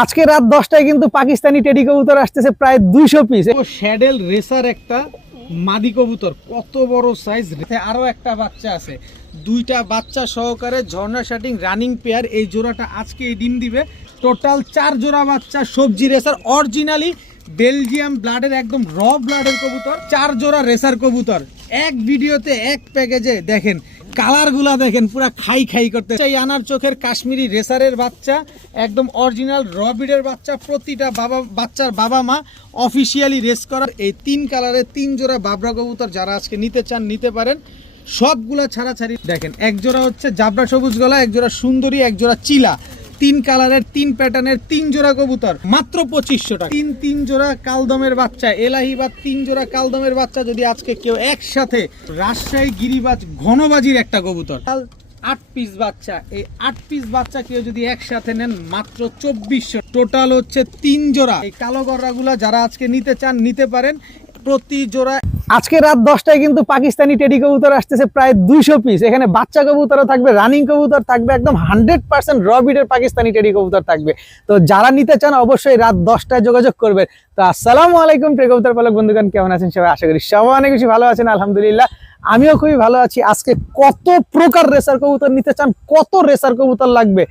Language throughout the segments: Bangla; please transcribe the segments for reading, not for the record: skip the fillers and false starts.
আজকে রাত 10টায় কিন্তু পাকিস্তানি টেডি কবুতর আসতেছে প্রায় 200 পিস। শ্যাডেল রেসার একটা মাদি কবুতর, কত বড় সাইজ। আরো একটা বাচ্চা আছে, দুইটা বাচ্চা সহকারে ঝর্ণা শাটিং রানিং পেয়ার। এই জোড়াটা আজকে ডিম দিবে। টোটাল 4 জোড়া বাচ্চা, সবজি রেসার, অরিজিনালি বেলজিয়াম ব্লাডের, একদম র ব্লাডের কবুতর। 4 জোড়া রেসার কবুতর এক ভিডিওতে, এক প্যাকেজে। দেখেন কালারগুলা, দেখেন পুরা খাই খাই করতে। এই আনার চোখের কাশ্মীরি রেসারের বাচ্চা, একদম অরিজিনাল র ব্রিডের বাচ্চা। প্রতিটা বাচ্চার বাবা মা অফিসিয়ালি রেস করার। এই 3 কালারের 3 জোড়া বাবরা কবুতর যারা আজকে নিতে চান নিতে পারেন। সবগুলা ছাড়াছাড়ি। দেখেন এক জোড়া হচ্ছে জাবরা সবুজ গলা, এক জোড়া সুন্দরী, এক জোড়া চিলা। 3 কালারের 3 প্যাটার্নের 3 জোড়া কবুতর, মাত্র 2500 টাকা। 3 জোড়া কালদমের বাচ্চা, এলাহি বা 3 জোড়া কালদমের বাচ্চা যদি আজকে কেউ একসাথে, রাজশাহী গিরিবাজ ঘনবাজির একটা কবুতর, 8 পিস বাচ্চা, এই 8 পিস বাচ্চা কেউ যদি একসাথে নেন মাত্র 2400। টোটাল হচ্ছে 3 জোড়া। এই কালো গররাগুলা যারা আজকে নিতে চান নিতে পারেন। প্রতি জোড়া আজকে রাত 10টায় কিন্তু পাকিস্তানি টেডি কবুতর আসতেছে প্রায় 200 পিস। এখানে বাচ্চা কবুতরও থাকবে, রানিং কবুতর থাকবে, একদম 100% র ব্রিডের পাকিস্তানি টেডি কবুতর থাকবে। তো যারা নিতে চান অবশ্যই রাত 10টায় যোগাযোগ করবেন। তো আসসালামু আলাইকুম প্রিয় কবুতর পালক বন্ধুগণ, কেমন আছেন সবাই? আশা করি সবাই অনেক বেশি ভালো আছেন, আলহামদুলিল্লাহ আমিও খুবই ভালো আছি। আজকে কত প্রকার রেসার কবুতর নিতে চান, কত রেসার কবুতর লাগবে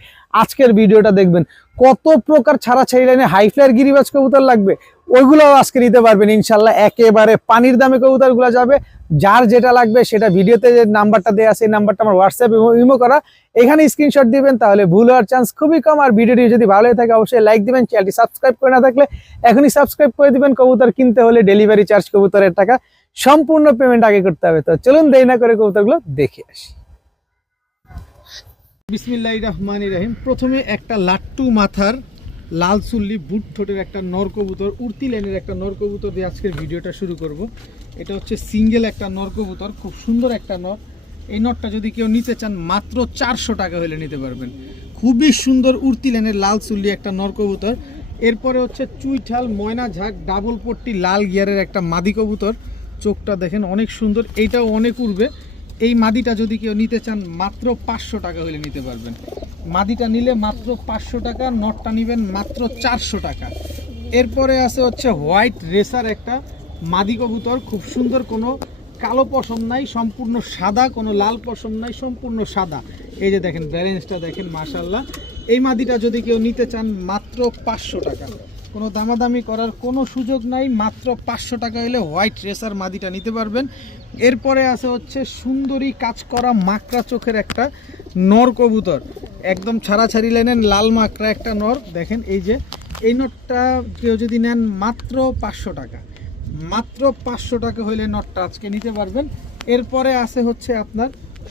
আজকের ভিডিওটা দেখবেন। কত প্রকার ছাড়াছাড়ি লাইনে হাই ফ্লায়ার গিরিবাজ কবুতর লাগবে, ওইগুলোও আজকে নিতে পারবেন ইনশাল্লাহ। একেবারে পানির দামে কবুতরগুলো যাবে। যার যেটা লাগবে সেটা ভিডিওতে যে নাম্বারটা দেওয়া আছে, এই নাম্বারটা আমার হোয়াটসঅ্যাপ ইমো করা, এখানে স্ক্রিনশট দিবেন, তাহলে ভুল হওয়ার চান্স খুবই কম। আর ভিডিওটি যদি ভালো থাকে অবশ্যই লাইক দিবেন। চ্যানেলটি সাবস্ক্রাইব করে না থাকলে এখনই সাবস্ক্রাইব করে দিবেন। কবুতর কিনতে হলে ডেলিভারি চার্জ, কবুতরের টাকা সম্পূর্ণ পেমেন্ট আগে করতে হবে। তো চলুন দেরি না করে কবুতরগুলো দেখে আসি। বিসমিল্লাহির রহমানির রহিম। প্রথমে একটা লাট্টু মাথার, লাল চুল্লি, বুট ঠোঁটের একটা নর কবুতর, উড়তি লাইনের একটা নর কবুতর দিয়ে আজকের ভিডিওটা শুরু করব। এটা হচ্ছে সিঙ্গেল একটা নর কবুতর, খুব সুন্দর একটা নর। এই নরটা যদি কেউ নিতে চান মাত্র 400 টাকা হলে নিতে পারবেন। খুবই সুন্দর উড়তি লাইনের লাল চুল্লি একটা নর কবুতর। এরপরে হচ্ছে চুইঠাল ময়না ঝাঁক ডাবল পট্টি লাল গিয়ারের একটা মাদি কবুতর। চোখটা দেখেন অনেক সুন্দর, এইটাও অনেক উড়বে। এই মাদিটা যদি কেউ নিতে চান মাত্র 500 টাকা হলে নিতে পারবেন। মাদিটা নিলে মাত্র 500 টাকা, নটটা নেবেন মাত্র 400 টাকা। এরপরে আছে হচ্ছে হোয়াইট রেসার একটা মাদি কবুতর, খুব সুন্দর, কোনো কালো পশম নাই, সম্পূর্ণ সাদা, কোনো লাল পশম নাই, সম্পূর্ণ সাদা। এই যে দেখেন ব্যালেন্সটা দেখেন, মাশাআল্লাহ। এই মাদিটা যদি কেউ নিতে চান মাত্র 500 টাকা, কোনো দামাদামি করার কোনো সুযোগ নাই, মাত্র 500 টাকা হলে হোয়াইট রেসার মাদিটা নিতে পারবেন। এরপরে আছে হচ্ছে সুন্দরী কাজ করা মাকড়া চোখের একটা নর কবুতর, একদম ছাড়াছাড়ি লাইনের লাল মাকড়া একটা নর। দেখেন এই যে এই নটটা কেউ যদি নেন মাত্র 500 টাকা, মাত্র 500 টাকা হইলে নটটা আজকে নিতে পারবেন। এরপরে আছে হচ্ছে আপনার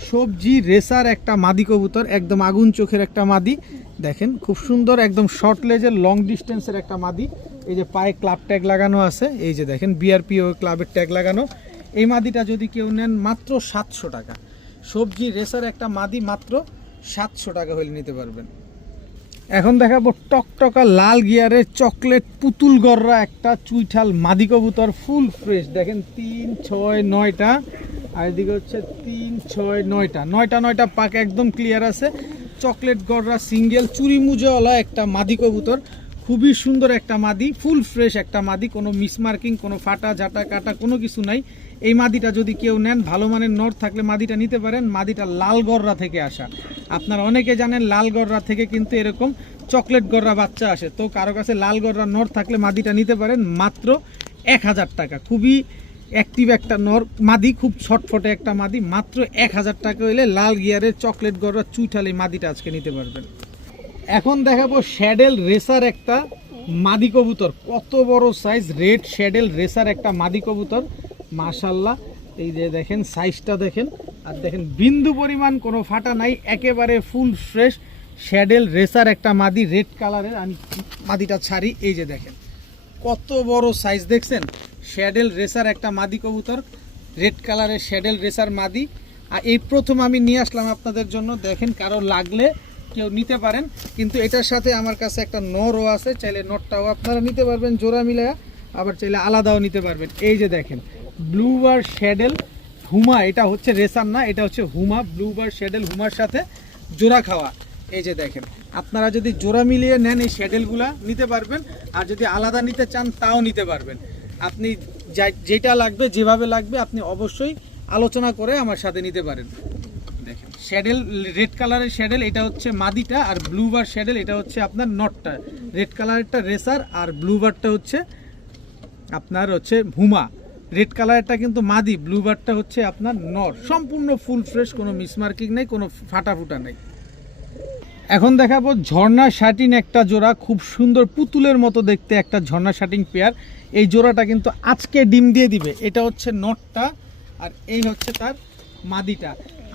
সবজি রেসার একটা মাদি কবুতর, একদম আগুন চোখের একটা মাদি। দেখেন খুব সুন্দর, একদম শর্ট লেজের লং ডিস্টেন্সের একটা মাদি। এই যে পায়ে ক্লাব ট্যাগ লাগানো আছে, এই যে দেখেন বিআরপিও ক্লাবের ট্যাগ লাগানো। এই মাদিটা যদি কেউ নেন মাত্র 700 টাকা। সবজি রেসার একটা মাদি, মাত্র 700 টাকা হলে নিতে পারবেন। এখন দেখাবো টকটকা লাল গিয়ারের চকলেট পুতুল গররা একটা চুইঠাল মাদি কবুতর, ফুল ফ্রেশ। দেখেন 3, 6, 9টা, আর এদিকে হচ্ছে 3, 6, 9টা পাক একদম ক্লিয়ার আছে। চকলেট গররা সিঙ্গেল চুরি মুজোওয়ালা একটা মাদি কবুতর, খুবই সুন্দর একটা মাদি, ফুল ফ্রেশ একটা মাদি, কোনো মিসমার্কিং, কোনো ফাটা ঝাঁটা কাটা কোনো কিছু নাই। এই মাদিটা যদি কেউ নেন, ভালো মানের নর থাকলে মাদিটা নিতে পারেন। মাদিটা লাল গররা থেকে আসা, আপনারা অনেকে জানেন লাল গররা থেকে কিন্তু এরকম চকলেট গররা বাচ্চা আসে। তো কারো কাছে লাল গররা নর থাকলে মাদিটা নিতে পারেন মাত্র 1000 টাকা। খুবই অ্যাক্টিভ একটা নর মাদি, খুব ছটফটে একটা মাদি, মাত্র 1000 টাকা হইলে লাল গিয়ারের চকলেট গররা চুইঠাল এই মাদিটা আজকে নিতে পারবেন। এখন দেখাবো শ্যাডেল রেসার একটা মাদি কবুতর, কত বড় সাইজ, রেড শ্যাডেল রেসার একটা মাদি কবুতর, মাশাআল্লাহ। এই যে দেখেন সাইজটা দেখেন, আর দেখেন বিন্দু পরিমাণ কোনো ফাটা নাই, একেবারে ফুল ফ্রেশ শ্যাডেল রেসার একটা মাদি, রেড কালারের। আমি মাদিটা ছাড়ি, এই যে দেখেন কত বড় সাইজ, দেখছেন শ্যাডেল রেসার একটা মাদি কবুতর, রেড কালারের শ্যাডেল রেসার মাদি। আর এই প্রথম আমি নিয়ে আসলাম আপনাদের জন্য। দেখেন কারো লাগলে কেউ নিতে পারেন, কিন্তু এটার সাথে আমার কাছে একটা নরও আছে, চাইলে নরটাও আপনারা নিতে পারবেন জোড়া মিলায়া, আবার চাইলে আলাদাও নিতে পারবেন। এই যে দেখেন ব্লুবার শ্যাডেল হুমা, এটা হচ্ছে রেসার না, এটা হচ্ছে হুমা, ব্লুবার শ্যাডেল হুমার সাথে জোড়া খাওয়া। এই যে দেখেন, আপনারা যদি জোড়া মিলিয়ে নেন এই স্যাডেলগুলা নিতে পারবেন, আর যদি আলাদা নিতে চান তাও নিতে পারবেন। আপনি যেটা লাগবে যেভাবে লাগবে আপনি অবশ্যই আলোচনা করে আমার সাথে নিতে পারেন। দেখেন স্যাডেল, রেড কালারের স্যাডেল, এটা হচ্ছে মাদিটা, আর ব্লু বার স্যাডেল এটা হচ্ছে আপনার নটটা। রেড কালারেরটা রেসার আর ব্লু বারটা হচ্ছে আপনার হচ্ছে হুমা। রেড কালারটা কিন্তু মাদি, ব্লু বারটা হচ্ছে আপনার নর। সম্পূর্ণ ফুল ফ্রেশ, কোনো মিসমার্কিং নেই, কোনো ফাটা ফুটা নেই। এখন দেখাবো ঝর্ণা শাটিন একটা জোড়া, খুব সুন্দর পুতুলের মতো দেখতে একটা ঝর্ণা শাটিন পেয়ার। এই জোড়াটা কিন্তু আজকে ডিম দিয়ে দিবে। এটা হচ্ছে নটটা আর এই হচ্ছে তার মাদিটা।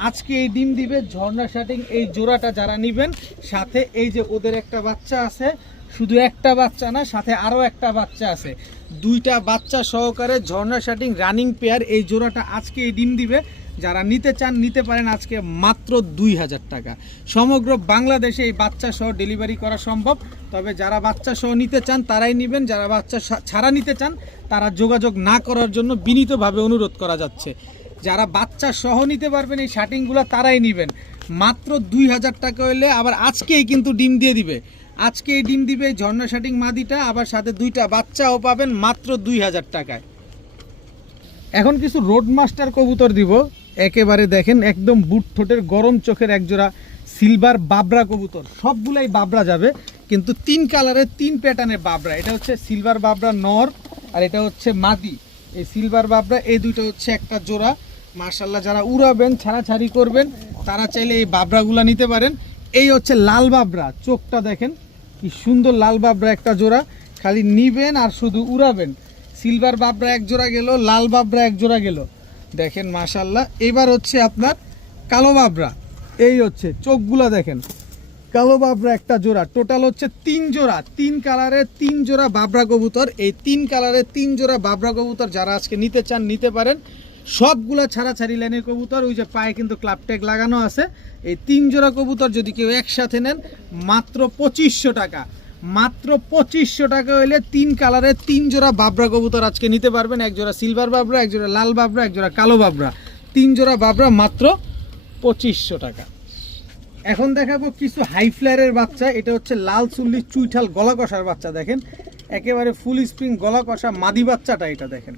আজকে এই ডিম দিবে ঝর্ণা শাটিন। এই জোড়াটা যারা নেবেন, সাথে এই যে ওদের একটা বাচ্চা আছে, শুধু একটা বাচ্চা না, সাথে আরও একটা বাচ্চা আছে, দুইটা বাচ্চা সহকারে ঝর্ণা শাটিন রানিং পেয়ার। এই জোড়াটা আজকে এই ডিম দিবে। যারা নিতে চান নিতে পারেন আজকে মাত্র 2000 টাকা। সমগ্র বাংলাদেশে এই বাচ্চা সহ ডেলিভারি করা সম্ভব। তবে যারা বাচ্চা সহ নিতে চান তারাই নেবেন, যারা বাচ্চা ছাড়া নিতে চান তারা যোগাযোগ না করার জন্য বিনীতভাবে অনুরোধ করা যাচ্ছে। যারা বাচ্চা সহ নিতে পারবেন এই শাটিংগুলো তারাই নেবেন মাত্র 2000 টাকা হলে। আবার আজকেই কিন্তু ডিম দিয়ে দিবে, আজকে এই ডিম দিবে ঝর্ণা শাটিং মাদিটা, আবার সাথে দুইটা বাচ্চাও পাবেন মাত্র 2000 টাকায়। এখন কিছু রোড মাস্টার কবুতর দিব। একেবারে দেখেন একদম বুট ঠোঁটের গরম চোখের একজোড়া সিলভার বাবরা কবুতর। সবগুলাই বাবরা যাবে, কিন্তু 3 কালারের 3 প্যাটার্নের বাবরা। এটা হচ্ছে সিলভার বাবরা নর, আর এটা হচ্ছে মাদি। এই সিলভার বাবরা এই দুটো হচ্ছে একটা জোড়া। মার্শাল্লাহ, যারা উড়াবেন ছাড়াছাড়ি করবেন তারা চাইলে এই বাবরাগুলা নিতে পারেন। এই হচ্ছে লাল বাবরা, চোখটা দেখেন কি সুন্দর, লাল বাবরা একটা জোড়া। খালি নিবেন আর শুধু উড়াবেন। সিলভার বাবরা এক জোড়া গেল, লাল বাবরা এক জোড়া গেল, দেখেন মাশাল্লাহ। এবার হচ্ছে আপনার কালো বাবরা, এই হচ্ছে চোখগুলা দেখেন, কালো বাবরা একটা জোড়া। টোটাল হচ্ছে 3 জোড়া, 3 কালারের 3 জোড়া বাবরা কবুতর। এই 3 কালারের 3 জোড়া বাবরা কবুতর যারা আজকে নিতে চান নিতে পারেন। সবগুলা ছাড়াছাড়ি লাইনের কবুতর, ওই যে পায়ে কিন্তু ক্লাব ট্যাগ লাগানো আছে। এই 3 জোড়া কবুতর যদি কেউ একসাথে নেন মাত্র 2500 টাকা। মাত্র 2500 টাকা হইলে 3 কালারের 3 জোড়া বাবরা কবুতর আজকে নিতে পারবেন। এক জোড়া সিলভার বাবরা, এক জোড়া লাল বাবরা, এক জোড়া কালো বাবরা, 3 জোড়া বাবরা মাত্র 2500 টাকা। এখন দেখাবো কিছু হাই ফ্লায়ারের বাচ্চা। এটা হচ্ছে লাল চুল্লি চুইঠাল গলা কষার বাচ্চা। দেখেন একেবারে ফুল স্প্রিং গলা কষা মাদি বাচ্চাটা, এটা দেখেন।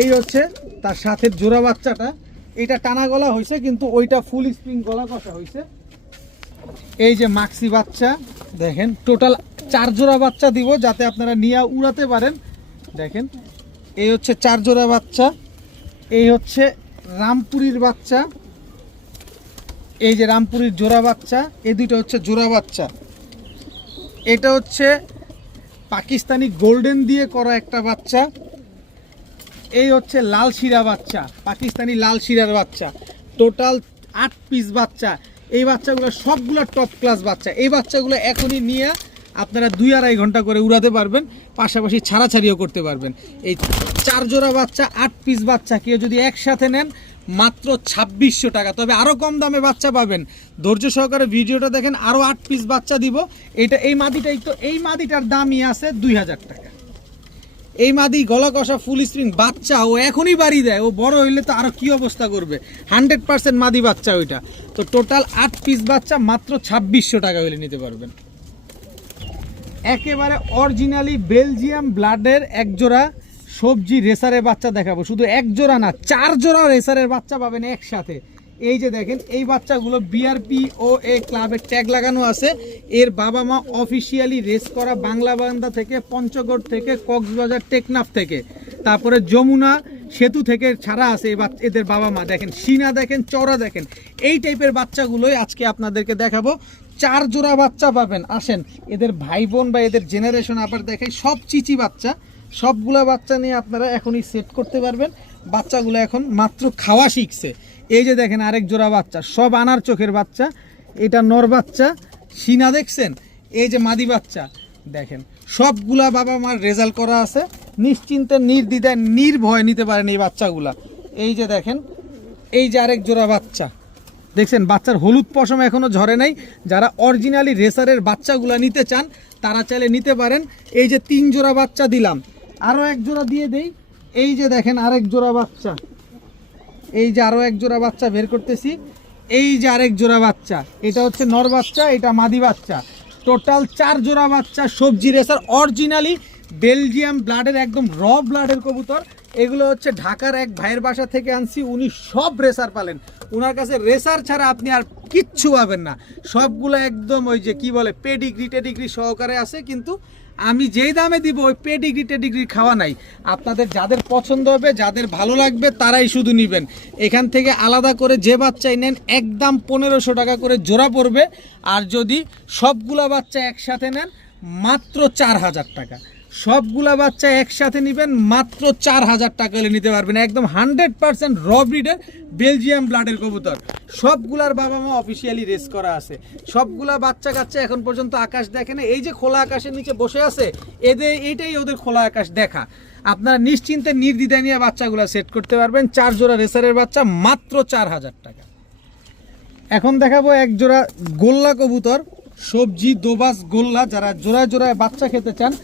এই হচ্ছে তার সাথে জোড়া বাচ্চাটা, এটা টানা গলা হয়েছে কিন্তু ওইটা ফুল স্প্রিং গলা কষা হয়েছে। এই যে মাক্সি বাচ্চা দেখেন, টোটাল 4 জোড়া বাচ্চা দিব যাতে আপনারা নিয়ে উড়াতে পারেন। দেখেন এই হচ্ছে 4 জোড়া বাচ্চা। এই হচ্ছে রামপুরীর বাচ্চা, এই যে রামপুরীর জোড়া বাচ্চা, এই দুটো হচ্ছে জোড়া বাচ্চা। এটা হচ্ছে পাকিস্তানি গোল্ডেন দিয়ে করা একটা বাচ্চা। এই হচ্ছে লাল শিরা বাচ্চা, পাকিস্তানি লাল শিরার বাচ্চা। টোটাল 8 পিস বাচ্চা। এই বাচ্চাগুলো সবগুলো টপ ক্লাস বাচ্চা। এই বাচ্চাগুলো এখনই নিয়ে আপনারা 2-2.5 ঘন্টা করে উড়াতে পারবেন, পাশাপাশি ছাড়াছাড়িও করতে পারবেন। এই 4 জোড়া বাচ্চা 8 পিস বাচ্চা কেউ যদি একসাথে নেন মাত্র 2600 টাকা। তবে আরও কম দামে বাচ্চা পাবেন, ধৈর্য সহকারে ভিডিওটা দেখেন। আরও 8 পিস বাচ্চা দিব। এটা এই মাদিটাই তো, এই মাদিটার দামই আছে 2000 টাকা। এই মাদি গলা কষা ফুল স্প্রিং বাচ্চা, ও এখনই বাড়ি দেয়, ও বড় হইলে তো আরো কি অবস্থা করবে। 100% মাদি বাচ্চা ওইটা। তো টোটাল 8 পিস বাচ্চা মাত্র 2600 টাকা হইলে নিতে পারবেন। একেবারে অরিজিনালি বেলজিয়াম ব্লাডের এক জোড়া সবজি রেসারের বাচ্চা দেখাবো। শুধু এক জোড়া না, 4 জোড়া রেসারের বাচ্চা পাবেন একসাথে। এই যে দেখেন এই বাচ্চাগুলো বিআরপি ও এ ক্লাবের ট্যাগ লাগানো আছে। এর বাবা মা অফিসিয়ালি রেস করা বাংলা বান্দা থেকে, পঞ্চগড় থেকে, কক্সবাজার টেকনাফ থেকে, তারপরে যমুনা সেতু থেকে ছাড়া আছে এদের বাবা মা। দেখেন সিনা দেখেন, চওড়া দেখেন। এই টাইপের বাচ্চাগুলোই আজকে আপনাদেরকে দেখাবো। 4 জোড়া বাচ্চা পাবেন। আসেন এদের ভাই বোন বা এদের জেনারেশন আবার দেখাই। সব চিচি বাচ্চা, সবগুলা বাচ্চা নিয়ে আপনারা এখনই সেট করতে পারবেন। বাচ্চাগুলো এখন মাত্র খাওয়া শিখছে। এই যে দেখেন আরেক জোড়া বাচ্চা, সব আনার চোখের বাচ্চা। এটা নর বাচ্চা, সিনা দেখছেন। এই যে মাদি বাচ্চা দেখেন, সবগুলা বাবা মার রেজাল্ট করা আছে। নিশ্চিন্তে নির্দ্বিধায় নির্ভয় নিতে পারেন এই বাচ্চাগুলা। এই যে দেখেন, এই যে আরেক জোড়া বাচ্চা দেখছেন, বাচ্চার হলুদ পশম এখনো ঝরে নাই। যারা অরিজিনালি রেসারের বাচ্চাগুলা নিতে চান তারা চাইলে নিতে পারেন। এই যে 3 জোড়া বাচ্চা দিলাম, আরও 1 জোড়া দিয়ে দেই। এই যে দেখেন আরেক জোড়া বাচ্চা, এই যে আরও 1 জোড়া বাচ্চা বের করতেছি। এই যে আরেক জোড়া বাচ্চা, এটা হচ্ছে নর বাচ্চা, এটা মাদি বাচ্চা। টোটাল 4 জোড়া বাচ্চা সবজি রেসার, অরিজিনালি বেলজিয়াম ব্লাডের, একদম র ব্লাডের কবুতর। এগুলো হচ্ছে ঢাকার এক ভাইয়ের বাসা থেকে আনছি, উনি সব রেসার পালেন। ওনার কাছে রেসার ছাড়া আপনি আর কিচ্ছু পাবেন না, সবগুলো একদম ওই যে কি বলে পেডিগ্রি টেডিগ্রি সহকারে আছে। কিন্তু আমি যেই দামে দিব ওই পেডিগ্রি টেডিগ্রি খাওয়া নাই। আপনাদের যাদের পছন্দ হবে, যাদের ভালো লাগবে তারাই শুধু নেবেন। এখান থেকে আলাদা করে যে বাচ্চাই নেন একদম 1500 টাকা করে জোড়া পড়বে। আর যদি সবগুলা বাচ্চা একসাথে নেন মাত্র 4000 টাকা। সবগুলা বাচ্চা একসাথে নেবেন মাত্র 4000 টাকা হলে নিতে পারবেন। একদম 100% র ব্রিডের বেলজিয়াম ব্লাডের কবুতর। সবগুলার বাবা মা অফিসিয়ালি রেস করা আছে। সবগুলা বাচ্চা কাচ্চা এখন পর্যন্ত আকাশ দেখে না। এই যে খোলা আকাশের নিচে বসে আছে, এইটাই ওদের খোলা আকাশ দেখা। আপনারা নিশ্চিন্তে নির্দ্বিধায় নিয়ে বাচ্চাগুলো সেট করতে পারবেন। 4 জোড়া রেসারের বাচ্চা মাত্র 4000 টাকা। এখন দেখাবো এক জোড়া গোল্লা কবুতর, সবজি দোবাস গোল্লা। যারা জোড়ায় জোড়ায় বাচ্চা খেতে চান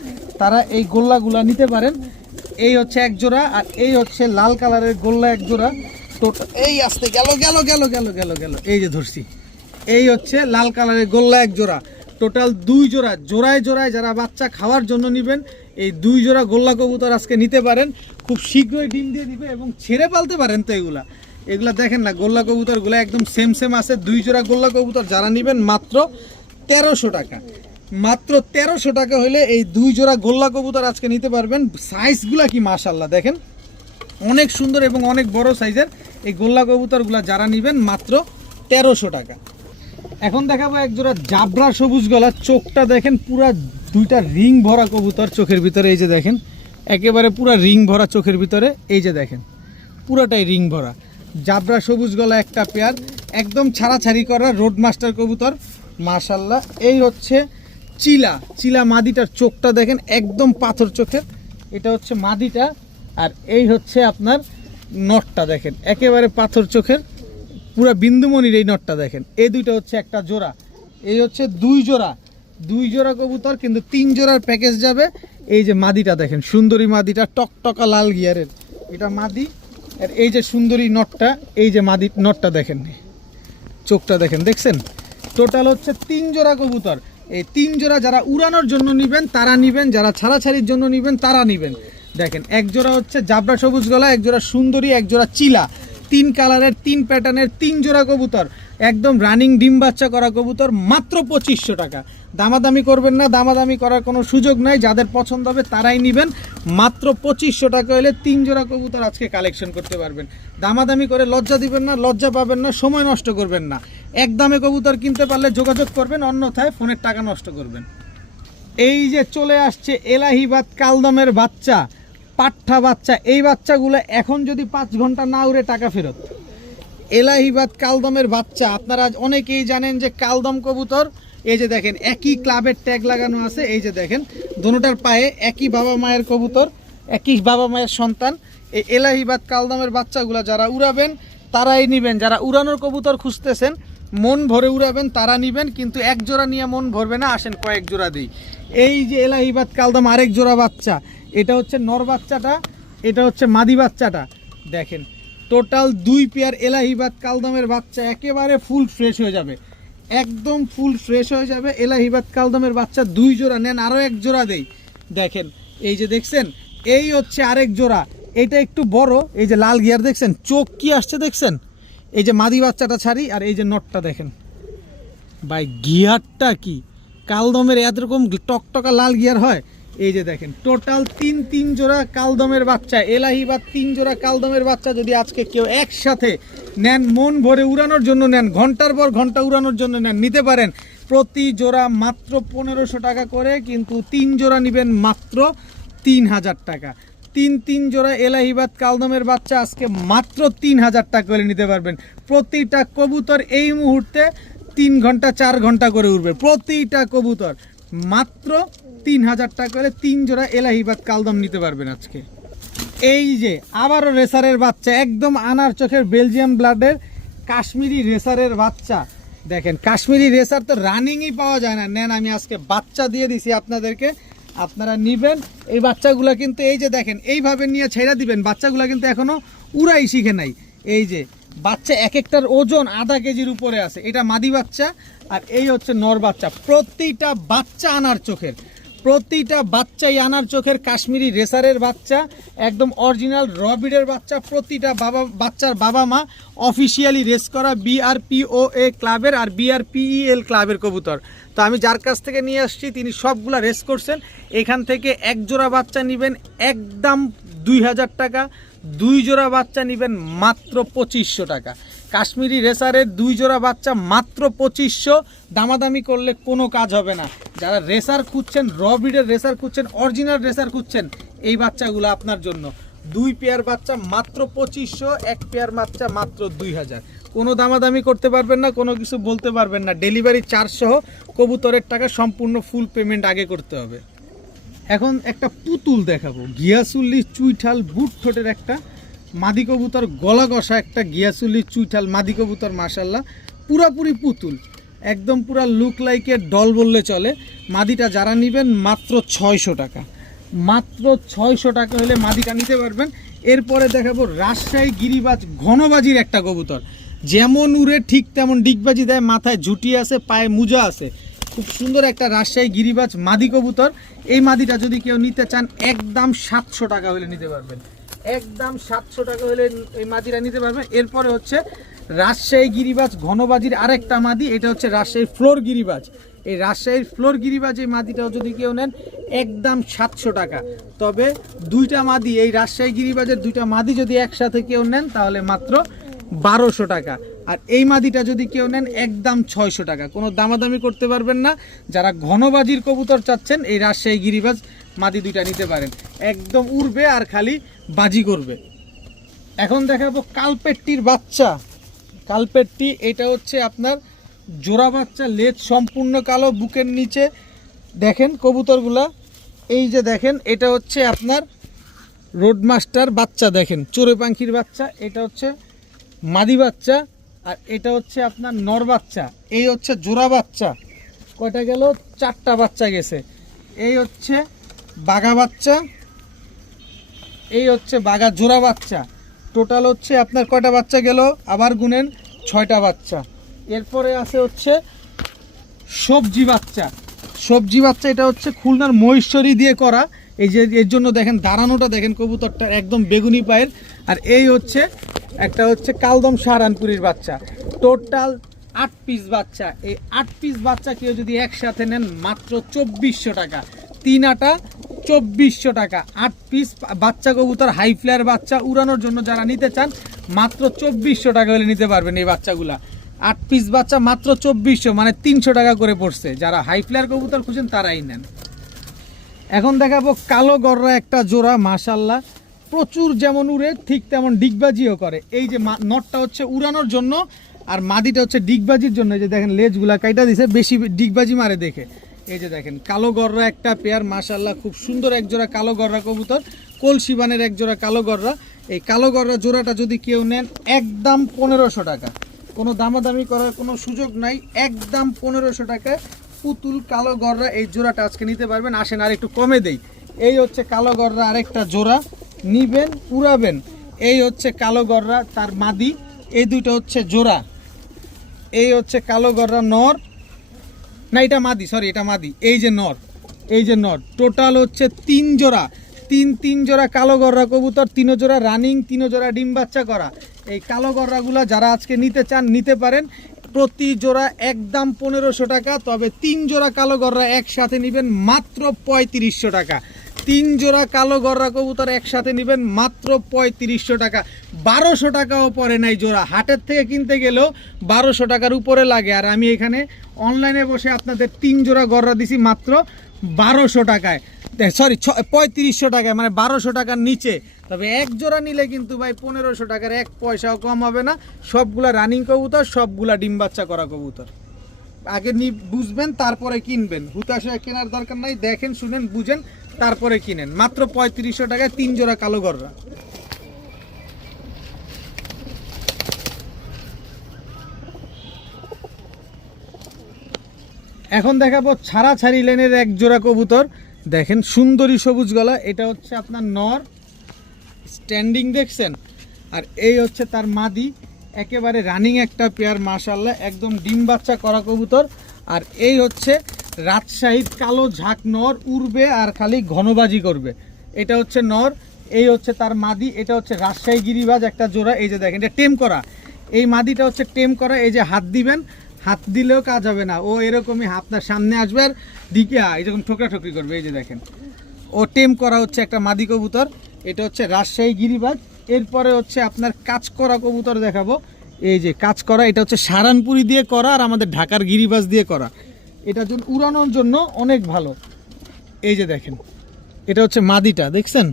তারা এই গোল্লাগুলা নিতে পারেন। এই হচ্ছে এক জোড়া, আর এই হচ্ছে লাল কালারের গোল্লা এক জোড়া। টোটাল এই আসতে গেল গেল গেল গেল গেল গেল এই যে ধরছি, এই হচ্ছে লাল কালারের গোল্লা এক জোড়া। টোটাল 2 জোড়া, জোড়ায় জোড়ায় যারা বাচ্চা খাওয়ার জন্য নেবেন এই 2 জোড়া গোল্লা কবুতর আজকে নিতে পারেন। খুব শীঘ্রই ডিম দিয়ে দিবে এবং ছেড়ে পালতে পারেন। তো এগুলা দেখেন না, গোল্লা কবুতরগুলো একদম সেম আছে। 2 জোড়া গোল্লা কবুতর যারা নেবেন মাত্র 1300 টাকা। মাত্র 1300 টাকা হলে এই 2 জোড়া গোল্লা কবুতর আজকে নিতে পারবেন। সাইজগুলা কি মাশাআল্লাহ, দেখেন অনেক সুন্দর এবং অনেক বড় সাইজের এই গোল্লা কবুতরগুলা যারা নেবেন মাত্র 1300 টাকা। এখন দেখাবো এক জোড়া জাবরা সবুজ গলা। চোখটা দেখেন পুরা 2টা রিং ভরা কবুতর চোখের ভিতরে। এই যে দেখেন একেবারে পুরা রিং ভরা চোখের ভিতরে, এই যে দেখেন পুরাটাই রিং ভরা। জাবরা সবুজ গলা একটা পেয়ার, একদম ছাড়াছাড়ি করা রোড মাস্টার কবুতর মাশাআল্লাহ। এই হচ্ছে চিলা মাদিটার চোখটা দেখেন একদম পাথর চোখের, এটা হচ্ছে মাদিটা। আর এই হচ্ছে আপনার নটটা দেখেন একেবারে পাথর চোখের, পুরা বিন্দুমণির এই নটটা দেখেন। এই দুইটা হচ্ছে একটা জোড়া। এই হচ্ছে 2 জোড়া কবুতর, কিন্তু 3 জোড়ার প্যাকেজ যাবে। এই যে মাদিটা দেখেন, সুন্দরী মাদিটা টকটকা লাল গিয়ারের, এটা মাদি। আর এই যে সুন্দরী নটটা, এই যে মাদি নটটা দেখেন, চোখটা দেখেন, দেখছেন। টোটাল হচ্ছে 3 জোড়া কবুতর। এই 3 জোড়া যারা উড়ানোর জন্য নেবেন তারা নেবেন, যারা ছাড়াছাড়ির জন্য নেবেন তারা নেবেন। দেখেন এক জোড়া হচ্ছে জাবরা সবুজ গলা, এক জোড়া সুন্দরী, এক জোড়া চিলা। 3 কালারের 3 প্যাটার্নের 3 জোড়া কবুতর, একদম রানিং ডিম বাচ্চা করা কবুতর, মাত্র 2500 টাকা। দামাদামি করবেন না, দামাদামি করার কোনো সুযোগ নাই। যাদের পছন্দ হবে তারাই নেবেন। মাত্র 2500 টাকা হলে 3 জোড়া কবুতর আজকে কালেকশন করতে পারবেন। দামাদামি করে লজ্জা দিবেন না, লজ্জা পাবেন না, সময় নষ্ট করবেন না। একদমে কবুতর কিনতে পারলে যোগাযোগ করবেন, অন্যথায় ফোনের টাকা নষ্ট করবেন। এই যে চলে আসছে এলাহিবাদ কালদমের বাচ্চা, পাঠা বাচ্চা। এই বাচ্চাগুলো এখন যদি 5 ঘন্টা না উড়ে টাকা ফেরত। এলাহিবাদ কালদমের বাচ্চা আপনারা অনেকেই জানেন যে কালদম কবুতর, এই যে দেখেন একই ক্লাবের ট্যাগ লাগানো আছে। এই যে দেখেন দোনোটার পায়ে একই বাবা মায়ের কবুতর, একই বাবা মায়ের সন্তান। এই এলাহিবাদ কালদমের বাচ্চাগুলো যারা উড়াবেন তারাই নেবেন। যারা উড়ানোর কবুতর খুঁজতেছেন, মন ভরে উড়াবেন তারা নেবেন, কিন্তু এক জোড়া নিয়ে মন ভরবে না, আসেন কয়েক জোড়া দিই। এই যে এলাহিবাদ কালদম আরেক জোড়া বাচ্চা, এটা হচ্ছে নর বাচ্চাটা, এটা হচ্ছে মাদি বাচ্চাটা। দেখেন টোটাল 2 পেয়ার এলাহিবাদ কালদমের বাচ্চা, একেবারে ফুল ফ্রেশ হয়ে যাবে, একদম ফুল ফ্রেশ হয়ে যাবে। এলাহিবাদ কালদমের বাচ্চা 2 জোড়া নেন, আরও 1 জোড়া দেই। দেখেন এই যে দেখছেন, এই হচ্ছে আরেক জোড়া, এটা একটু বড়। এই যে লাল গিয়ার দেখছেন, চোখ কি আসছে দেখছেন। এই যে মাদি বাচ্চাটা ছাড়ি, আর এই যে নটটা দেখেন ভাই, গিয়ারটা কি কালদমের এরকম টকটকা লাল গিয়ার হয়। এই যে দেখেন টোটাল 3 জোড়া কালদমের বাচ্চা, এলাহিবাদ 3 জোড়া কালদমের বাচ্চা যদি আজকে কেউ একসাথে নেন, মন ভরে উড়ানোর জন্য নেন, ঘন্টার পর ঘন্টা উড়ানোর জন্য নেন, নিতে পারেন। প্রতি জোড়া মাত্র 1500 টাকা করে, কিন্তু 3 জোড়া নেবেন মাত্র 3000 টাকা। 3 জোড়া এলাহিবাদ কালদমের বাচ্চা আজকে মাত্র 3000 টাকা করে নিতে পারবেন। প্রতিটা কবুতর এই মুহূর্তে 3 ঘন্টা 4 ঘন্টা করে উড়বে, প্রতিটা কবুতর। মাত্র 3000 টাকা করে 3 জোড়া এলাহিবাদ কালদম নিতে পারবেন আজকে। এই যে আবারও রেসারের বাচ্চা, একদম আনার চোখের বেলজিয়াম ব্লাডের কাশ্মীরি রেসারের বাচ্চা। দেখেন কাশ্মীরি রেসার তো রানিংই পাওয়া যায় না, নেন আমি আজকে বাচ্চা দিয়ে দিছি আপনাদেরকে, আপনারা নেবেন। এই বাচ্চাগুলো কিন্তু এই যে দেখেন এইভাবে নিয়ে ছেড়ে দিবেন, বাচ্চাগুলো কিন্তু এখনও উড়াই শিখে নাই। এই যে বাচ্চা এক একটার ওজন আধা কেজির উপরে আছে। এটা মাদি বাচ্চা আর এই হচ্ছে নর বাচ্চা। প্রতিটা বাচ্চা আনার চোখের, প্রতিটা বাচ্চাই আনার চোখের কাশ্মীরি রেসারের বাচ্চা, একদম অরিজিনাল রবিডের বাচ্চা। প্রতিটা বাচ্চার বাবা মা অফিসিয়ালি রেস করা BRPOA ক্লাবের আর BRPEL ক্লাবের কবুতর। তো আমি যার কাছ থেকে নিয়ে আসছি তিনি সবগুলা রেস করছেন। এখান থেকে এক জোড়া বাচ্চা নেবেন একদম 2000 টাকা, 2 জোড়া বাচ্চা নেবেন মাত্র 2500 টাকা। কাশ্মীরি রেসারের 2 জোড়া বাচ্চা মাত্র 2500। দামাদামি করলে কোনো কাজ হবে না। যারা রেসার খুঁজছেন, রবিডের রেসার খুঁজছেন, অরিজিনাল রেসার খুঁজছেন, এই বাচ্চাগুলো আপনার জন্য। 2 পেয়ার বাচ্চা মাত্র 2500, 1 পেয়ার বাচ্চা মাত্র 2000। কোনো দামাদামি করতে পারবেন না, কোনো কিছু বলতে পারবেন না। ডেলিভারি চার্জ সহ কবুতরের টাকা সম্পূর্ণ ফুল পেমেন্ট আগে করতে হবে। এখন একটা পুতুল দেখাবো, গিয়াসুল্লি চুইঠাল বুট ঠোঁটের একটা মাদি কবুতর, গলা কষা একটা গিয়াসুল্লি চুইঠাল মাদি কবুতর। মাশাল্লাহ পুরাপুরি পুতুল, একদম পুরা লুক লাইকের ডল বললে চলে। মাদিটা যারা নেবেন মাত্র 600 টাকা, মাত্র 600 টাকা হলে মাদিটা নিতে পারবেন। এরপরে দেখাবো রাজশাহী গিরিবাজ ঘনবাজির একটা কবুতর, যেমন উড়ে ঠিক তেমন ডিগবাজি দেয়, মাথায় ঝুটি আছে, পায়ে মুজা আছে। খুব সুন্দর একটা রাজশাহী গিরিবাজ মাদি কবুতর। এই মাদিটা যদি কেউ নিতে চান একদম 700 টাকা হলে নিতে পারবেন, একদম 700 টাকা হলে এই মাদিটা নিতে পারবেন। এরপরে হচ্ছে রাজশাহী গিরিবাজ ঘনবাজির আরেকটা মাদি, এটা হচ্ছে রাজশাহী ফ্লোর গিরিবাজ। এই রাজশাহীর ফ্লোর গিরিবাজ এই মাদিটাও যদি কেউ নেন একদম 700 টাকা। তবে দুইটা মাদি, এই রাজশাহী গিরিবাজের দুইটা মাদি যদি একসাথে কেউ নেন তাহলে মাত্র 1200 টাকা। আর এই মাদিটা যদি কেউ নেন একদম 600 টাকা। কোনো দামাদামি করতে পারবেন না। যারা ঘনবাজির কবুতর চাচ্ছেন এই রাজশাহী গিরিবাজ মাদি দুইটা নিতে পারেন, একদম উড়বে আর খালি বাজি করবে। এখন দেখাবো কালপেট্টির বাচ্চা। কালপেট্টি এটা হচ্ছে আপনার জোড়া বাচ্চা, লেজ সম্পূর্ণ কালো, বুকের নিচে দেখেন কবুতরগুলা, এই যে দেখেন এটা হচ্ছে আপনার রোডমাস্টার বাচ্চা, দেখেন চোরে পাখির বাচ্চা। এটা হচ্ছে মাদি বাচ্চা আর এটা হচ্ছে আপনার নর বাচ্চা। এই হচ্ছে জোড়া বাচ্চা, কয়টা গেল? 4টা বাচ্চা গেছে। এই হচ্ছে বাঘা বাচ্চা, এই হচ্ছে বাঘা জোড়া বাচ্চা। টোটাল হচ্ছে আপনার কয়টা বাচ্চা গেল আবার গুনেন, 6টা বাচ্চা। এরপরে আছে হচ্ছে সবজি বাচ্চা। সবজি বাচ্চা এটা হচ্ছে খুলনার মহেশ্বরী দিয়ে করা। এই যে এর জন্য দেখেন দাঁড়ানোটা দেখেন কবুতরটা একদম বেগুনি পায়ের। আর এই হচ্ছে একটা হচ্ছে কালদম সাহারানপুরীর বাচ্চা। টোটাল 8 পিস বাচ্চা। এই 8 পিস বাচ্চা কেউ যদি একসাথে নেন মাত্র 2400 টাকা। 3 আটা 2400 টাকা। 8 পিস বাচ্চা কবুতর, হাই ফ্লায়ার বাচ্চা উড়ানোর জন্য যারা নিতে চান মাত্র 2400 টাকা হলে নিতে পারবেন এই বাচ্চাগুলা। 8 পিস বাচ্চা মাত্র 2400, মানে 300 টাকা করে পড়ছে। যারা হাই ফ্লায়ার কবুতর খুঁজেন তারাই নেন। এখন দেখাবো কালো গররা একটা জোড়া, মাশাল্লাহ প্রচুর যেমন উড়ে ঠিক তেমন ডিগবাজিও করে। এই যে নটটা হচ্ছে উড়ানোর জন্য আর মাদিটা হচ্ছে ডিগবাজির জন্য। এই যে দেখেন লেজগুলা কাইটা দিছে, বেশি ডিগবাজি মারে দেখে। এই যে দেখেন কালো গররা একটা পেয়ার, মাশাল্লাহ খুব সুন্দর এক জোড়া কালো গররা কবুতর, কলসিবানের এক জোড়া কালো গররা। এই কালো গররা জোড়াটা যদি কেউ নেন একদম 1500 টাকা। কোনো দামাদামি করার কোনো সুযোগ নাই, একদম 1500 টাকায় পুতুল কালো গররা এই জোড়াটা আজকে নিতে পারবেন। আসেন আর একটু কমে দেই। এই হচ্ছে কালো গররা আরেকটা জোড়া, নিবেন উড়াবেন। এই হচ্ছে কালো গররা তার মাদি, এই দুটো হচ্ছে জোড়া। এই হচ্ছে কালো গররা নর, না এটা মাদি, সরি এটা মাদি। এই যে নর, এই যে নর। টোটাল হচ্ছে 3 জোড়া, তিন জোড়া কালো গররা কবুতর, 3 জোড়া রানিং, 3 জোড়া ডিম বাচ্চা করা। এই কালো গররাগুলো যারা আজকে নিতে চান নিতে পারেন। প্রতি জোড়া একদম 1500 টাকা। তবে 3 জোড়া কালো গররা একসাথে নেবেন মাত্র 3500 টাকা। 3 জোড়া কালো গররা কবুতর একসাথে নেবেন মাত্র 3500 টাকা। 1200 টাকাও পরে নাই জোড়া। হাটের থেকে কিনতে গেলেও 1200 টাকার উপরে লাগে। আর আমি এখানে অনলাইনে বসে আপনাদের 3 জোড়া গররা দিছি মাত্র 1200 টাকায়, সরি 3500 টাকায়, মানে 1200 টাকার নিচে। তবে এক জোড়া নিলে কিন্তু ভাই 1500 টাকার 1 পয়সাও কম হবে না। সবগুলা রানিং কবুতর, সবগুলা ডিম বাচ্চা করা কবুতর। আগে বুঝবেন তারপরে কিনবেন, হুতাশায় কেনার দরকার নাই। দেখেন শুনেন বুঝেন তারপরে কিনেন। মাত্র 3500 টাকায় 3 জোড়া কালো গররা। এখন দেখাবো ছাড়া ছাড়ি লেনের এক জোড়া কবুতর। দেখেন সুন্দরী সবুজ গলা, এটা হচ্ছে আপনার নর, স্ট্যান্ডিং দেখছেন। আর এই হচ্ছে তার মাদি, একেবারে রানিং একটা পেয়ার, মাশাআল্লাহ একদম ডিম বাচ্চা করা কবুতর। আর এই হচ্ছে রাজশাহীর কালো ঝাঁক নর, উড়বে আর খালি ঘনবাজি করবে, এটা হচ্ছে নর। এই হচ্ছে তার মাদি, এটা হচ্ছে রাজশাহী গিরিবাজ একটা জোড়া। এই যে দেখেন, এটা টেম করা, এই মাদিটা হচ্ছে টেম করা। এই যে হাত দিবেন, হাত দিলেও কাজ হবে না, ও এরকমই আপনার সামনে আসবে আর দিকে এরকম ঠোকরাঠুকরি করবে। এই যে দেখেন, ও টেম করা হচ্ছে একটা মাদি কবুতর। এটা হচ্ছে রাজশাহী গিরিবাজ। এরপরে হচ্ছে আপনার কাজ করা কবুতর দেখাবো। এই যে কাজ করা, এটা হচ্ছে সারানপুরি দিয়ে করা আর আমাদের ঢাকার গিরিবাজ দিয়ে করা। এটার জন্য উড়ানোর জন্য অনেক ভালো। এই যে দেখেন, এটা হচ্ছে মাদিটা, দেখছেন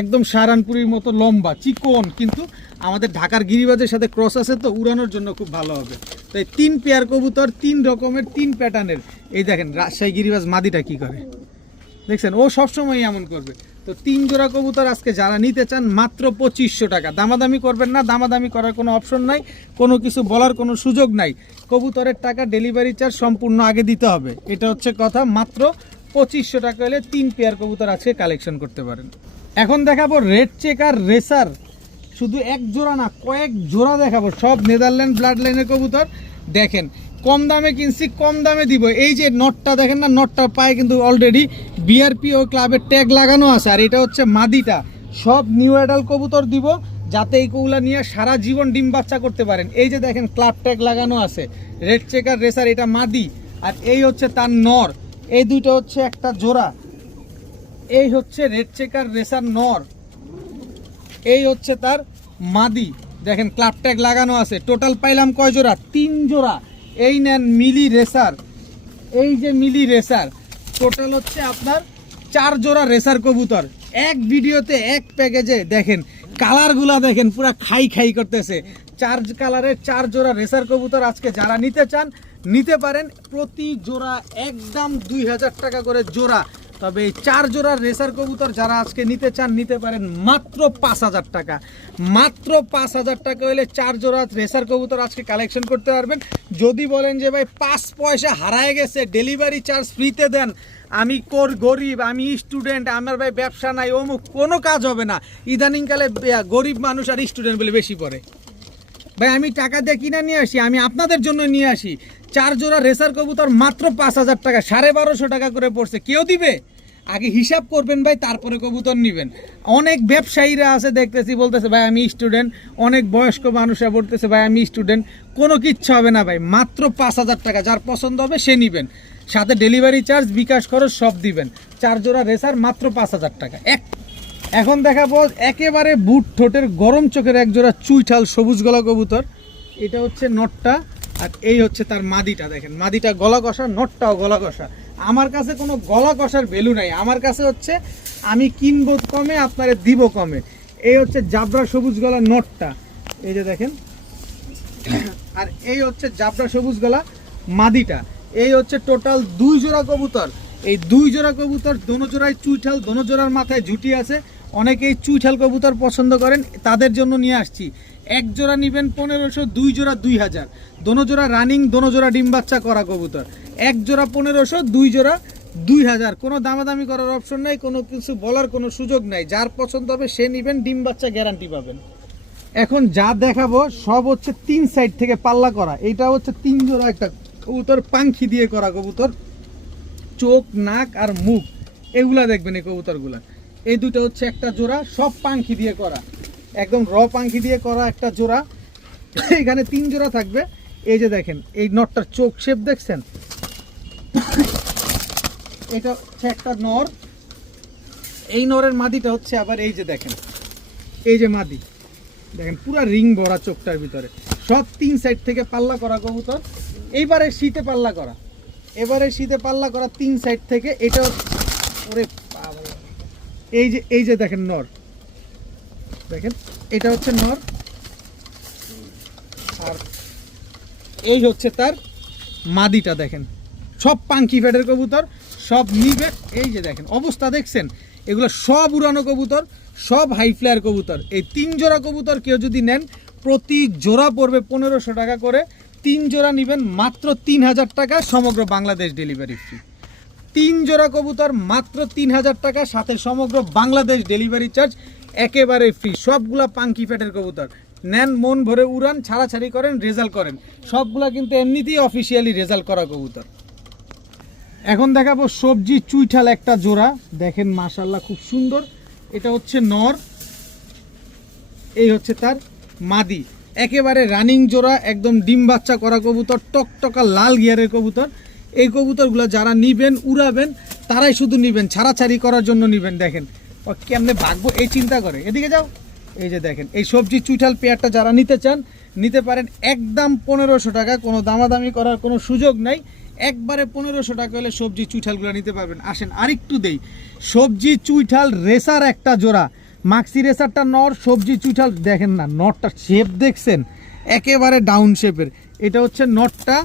একদম সারানপুরির মতো লম্বা চিকন, কিন্তু আমাদের ঢাকার গিরিবাজের সাথে ক্রস আছে, তো উড়ানোর জন্য খুব ভালো হবে। তাই 3 পেয়ার কবুতর, 3 রকমের 3 প্যাটার্নের। এই দেখেন রাজশাহী গিরিবাজ মাদিটা কি করে, দেখছেন ও সবসময় এমন করবে। তো 3 জোড়া কবুতর আজকে যারা নিতে চান মাত্র 2500 টাকা। দামাদামি করবেন না, দামাদামি করার কোনো অপশন নাই, কোনো কিছু বলার কোনো সুযোগ নাই। কবুতরের টাকা ডেলিভারি চার্জ সম্পূর্ণ আগে দিতে হবে, এটা হচ্ছে কথা। মাত্র 2500 টাকা হলে 3 পেয়ার কবুতর আজকে কালেকশন করতে পারেন। এখন দেখাবো রেড চেকার রেসার, শুধু এক জোড়া না কয়েক জোড়া দেখাবো, সব নেদারল্যান্ড ব্লাড লাইনের কবুতর। দেখেন কম দামে কিনছি, কম দামে দিব। এই যে নটটা দেখেন না, নটটা পায়ে কিন্তু অলরেডি বিআরপি ও ক্লাবের ট্যাগ লাগানো আছে। আর এটা হচ্ছে মাদিটা, সব নিউ অ্যাডাল কবুতর দিব, যাতে এই কবুলা নিয়ে সারা জীবন ডিম বাচ্চা করতে পারেন। এই যে দেখেন ক্লাব ট্যাগ লাগানো আছে, রেড চেকার রেসার, এটা মাদি। আর এই হচ্ছে তার নর, এই দুটো হচ্ছে একটা জোড়া। এই হচ্ছে রেড চেকার রেসার নর, এই হচ্ছে তার মাদি। দেখেন ক্লাব ট্যাগ লাগানো আছে। টোটাল পাইলাম কয় জোড়া? 3 জোড়া। এই নেন মিলি রেসার, এই যে মিলি রেসার, টোটাল হচ্ছে আপনার 4 জোড়া রেসার কবুতর এক ভিডিওতে, এক প্যাকেজে। দেখেন কালারগুলা দেখেন, পুরা খাই খাই করতেছে। 4 কালারের 4 জোড়া রেসার কবুতর আজকে যারা নিতে চান নিতে পারেন। প্রতি জোড়া একদম 2000 টাকা করে জোড়া। তবে এই 4 জোড়ার রেসার কবুতর যারা আজকে নিতে চান নিতে পারেন মাত্র 5000 টাকা। মাত্র 5000 টাকা হলে 4 জোড়া রেসার কবুতর আজকে কালেকশন করতে পারবেন। যদি বলেন যে ভাই 5 পয়সা হারায় গেছে, ডেলিভারি চার্জ ফ্রিতে দেন, আমি গরিব, আমি স্টুডেন্ট, আমার ভাই ব্যবসা নাই, অমুক, কোনো কাজ হবে না। ইদানিংকালে গরিব মানুষ আর স্টুডেন্ট বলে বেশি পড়ে। ভাই আমি টাকা দিয়ে কিনা নিয়ে আসি, আমি আপনাদের জন্য নিয়ে আসি। 4 জোড়া রেসার কবুতর মাত্র 5000 টাকা, 1250 টাকা করে পড়ছে। কেউ দিবে? আগে হিসাব করবেন ভাই, তারপরে কবুতর নেবেন। অনেক ব্যবসায়ীরা আছে দেখতেছি, বলতেছে ভাই আমি স্টুডেন্ট। অনেক বয়স্ক মানুষরা বলতেছে ভাই আমি স্টুডেন্ট। কোনো কিচ্ছু হবে না ভাই, মাত্র 5000 টাকা। যার পছন্দ হবে সে নেবেন, সাথে ডেলিভারি চার্জ, বিকাশ খরচ সব দিবেন। 4 জোড়া রেসার মাত্র 5000 টাকা। এখন দেখাবো একেবারে বুট ঠোঁটের গরম চোখের এক জোড়া চুইঠাল সবুজ গলা কবুতর। এটা হচ্ছে নটটা, আর এই হচ্ছে তার মাদিটা। দেখেন মাদিটা গলা কষা, নটটাও গলা কষা। আমার কাছে কোনো গলা কষার ভ্যালু নাই, আমার কাছে হচ্ছে আমি কিনবো কমে, আপনারে দিব কমে। এই হচ্ছে জাবরা সবুজ গলা নটটা, এই যে দেখেন। আর এই হচ্ছে জাবরা সবুজ গলা মাদিটা। এই হচ্ছে টোটাল 2 জোড়া কবুতর। এই 2 জোড়া কবুতর, দোনো জোড়ায় চুইঠাল, দোনো জোড়ার মাথায় ঝুটি আছে। অনেকেই চুইঠাল কবুতর পছন্দ করেন, তাদের জন্য নিয়ে আসছি। এক জোড়া নেবেন 1500, 2 জোড়া 2000। দোনো জোড়া রানিং, দোনো জোড়া ডিম বাচ্চা করা কবুতর। এক জোড়া 1500, 2 জোড়া 2000। কোনো দামাদামি করার অপশন নাই, কোনো কিছু বলার কোনো সুযোগ নাই। যার পছন্দ হবে সে নেবেন, ডিম বাচ্চা গ্যারান্টি পাবেন। এখন যা দেখাবো সব হচ্ছে 3 সাইড থেকে পাল্লা করা। এইটা হচ্ছে 3 জোড়া একটা কবুতর, পাখি দিয়ে করা কবুতর। চোখ, নাক আর মুখ এগুলা দেখবেন এই কবুতরগুলা। এই দুটো হচ্ছে একটা জোড়া, সব পাখি দিয়ে করা, একদম র পাখি দিয়ে করা একটা জোড়া। এখানে 3 জোড়া থাকবে। এই যে দেখেন এই নটটার চোখ শেপ দেখছেন, এটা হচ্ছে একটা নর। এই নরের মাদিটা হচ্ছে আবার এই যে দেখেন, এই যে মাদি দেখেন পুরা রিং ভরা চোখটার ভিতরে। সব 3 সাইড থেকে পাল্লা করা কবুতর। এইবারে শীতে পাল্লা করা, এবারে শীতে পাল্লা করা 3 সাইড থেকে। এটা ওরে এই যে দেখেন নর, দেখেন এটা হচ্ছে নর, আর এই হচ্ছে তার মাদিটা। দেখেন সব পাঙ্কি ফেডের কবুতর, সব নিবে। এই যে দেখেন অবস্থা দেখছেন, এগুলো সব উড়ানো কবুতর, সব হাই ফ্লায়ার কবুতর। এই 3 জোড়া কবুতর কেউ যদি নেন, প্রতি জোড়া পড়বে 1500 টাকা করে। 3 জোড়া নেবেন মাত্র 3000 টাকা, সমগ্র বাংলাদেশ ডেলিভারি ফ্রি। 3 জোড়া কবুতর মাত্র 3000 টাকা, সাথে সমগ্র বাংলাদেশ ডেলিভারি চার্জ একেবারে ফ্রি। সবগুলা পাঙ্কি ফ্যাটের কবুতর। নেন, মন ভরে উড়ান, ছাড়াছাড়ি করেন, রেজাল্ট করেন। সবগুলা কিন্তু এমনিতেই অফিসিয়ালি রেজাল্ট করা কবুতর। এখন দেখাবো সবজি চুইঠাল একটা জোড়া, দেখেন মাশাআল্লাহ খুব সুন্দর। এটা হচ্ছে নর, এই হচ্ছে তার মাদি, একেবারে রানিং জোড়া, একদম ডিম বাচ্চা করা কবুতর, টকটকা লাল গিয়ারের কবুতর। এই কবুতরগুলো যারা নিবেন, উড়াবেন, তারাই শুধু নিবেন, ছাড়াছাড়ি করার জন্য নিবেন। দেখেন ও কেমনে ভাগবো এই চিন্তা করে, এদিকে যাও। এই যে দেখেন এই সবজি চুইঠাল পেয়ারটা যারা নিতে চান নিতে পারেন, একদম 1500 টাকা, কোনো দামাদামি করার কোনো সুযোগ নাই। একবারে 1500 টাকা হলে সবজি চুইঠালগুলো নিতে পারবেন। আসেন আরেকটু দেই, সবজি চুইঠাল রেসার একটা জোড়া, মাক্সি রেসারটা নর, সবজি চুইঠাল দেখেন না নটটা শেপ দেখছেন, একেবারে ডাউন শেপের। এটা হচ্ছে নটটা,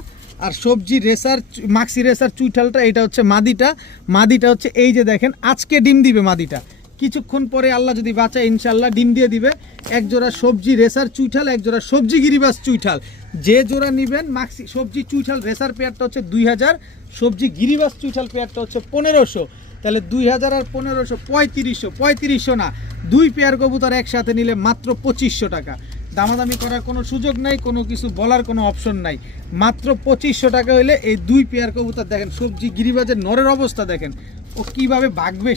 আর সবজি রেসার মাক্সি রেসার চুইঠালটা এটা হচ্ছে মাদিটা। মাদিটা হচ্ছে এই যে দেখেন, আজকে ডিম দিবে মাদিটা, কিছুক্ষণ পরে আল্লাহ যদি বাঁচায় ইনশাল্লাহ ডিম দিয়ে দিবে। এক জোড়া সবজি রেসার চুইঠাল, এক জোড়া সবজি গিরিবাস চুইঠাল। যে জোড়া নিবেন, মাক্সি সবজি চুইঠাল রেসার পেয়ারটা হচ্ছে 2000, সবজি গিরিবাস চুইঠাল পেয়ারটা হচ্ছে 1500। তাহলে 2000 আর 1500 3500, 3500 না, দুই পেয়ার কবুতর একসাথে নিলে মাত্র 2500 টাকা। দামাদামি করার কোনো সুযোগ নাই, কোনো কিছু বলার কোনো অপশন নাই, মাত্র 2500 টাকা হলে এই দুই পেয়ার কবুতর। দেখেন সবজি গিরিবাজের নরের অবস্থা দেখেন, ও কিভাবে ভাগবে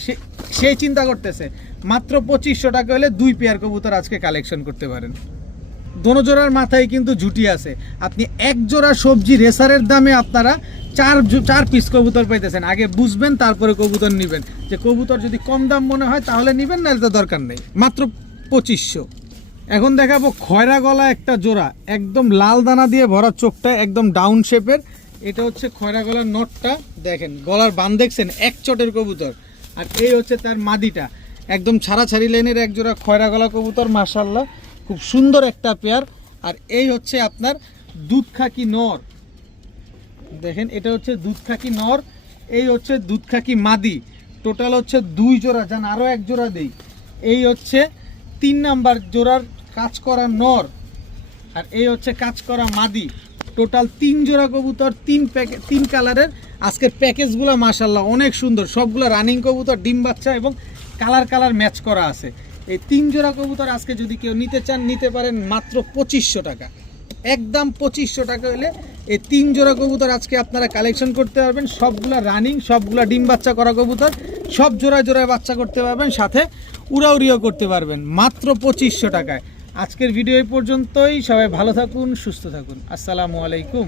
সেই চিন্তা করতেছে। মাত্র 2500 টাকা হলে দুই পেয়ার কবুতর আজকে কালেকশন করতে পারেন। দোনো জোড়ার মাথায় কিন্তু ঝুটি আছে। আপনি এক জোড়া সবজি রেসারের দামে আপনারা চার পিস কবুতর পাইতেছেন। আগে বুঝবেন, তারপরে কবুতর নেবেন। যে কবুতর যদি কম দাম মনে হয় তাহলে নেবেন, না এটা দরকার নেই। মাত্র 2500। এখন দেখাবো খয়রা গলা একটা জোড়া, একদম লাল দানা দিয়ে ভরা, চোখটা একদম ডাউন শেপের। এটা হচ্ছে খয়রা গলার নটটা, দেখেন গলার বান দেখছেন, এক চটের কবুতর। আর এই হচ্ছে তার মাদিটা, একদম ছাড়াছাড়ি লাইনের এক জোড়া খয়রা গলা কবুতর, মাশাআল্লাহ খুব সুন্দর একটা পেয়ার। আর এই হচ্ছে আপনার দুধখাকি নর, দেখেন এটা হচ্ছে দুধখাকি নর, এই হচ্ছে দুধখাকি মাদি। টোটাল হচ্ছে দুই জোড়া, যান আরও এক জোড়া দেই। এই হচ্ছে 3 নাম্বার জোড়ার কাজ করা নর, আর এই হচ্ছে কাজ করা মাদি। টোটাল 3 জোড়া কবুতর, 3 কালারের। আজকের প্যাকেজগুলো মাশাআল্লাহ অনেক সুন্দর, সবগুলো রানিং কবুতর, ডিম বাচ্চা এবং কালার ম্যাচ করা আছে। এই 3 জোড়া কবুতর আজকে যদি কেউ নিতে চান নিতে পারেন মাত্র 2500 টাকা। একদম 2500 টাকা হলে এই 3 জোড়া কবুতর আজকে আপনারা কালেকশন করতে পারবেন। সবগুলা রানিং, সবগুলা ডিম বাচ্চা করা কবুতর, সব জোড়ায় জোড়ায় বাচ্চা করতে পারবেন, সাথে উড়াউড়িও করতে পারবেন মাত্র 2500 টাকায়। আজকের ভিডিও এই পর্যন্তই। সবাই ভালো থাকুন, সুস্থ থাকুন। আসসালামু আলাইকুম।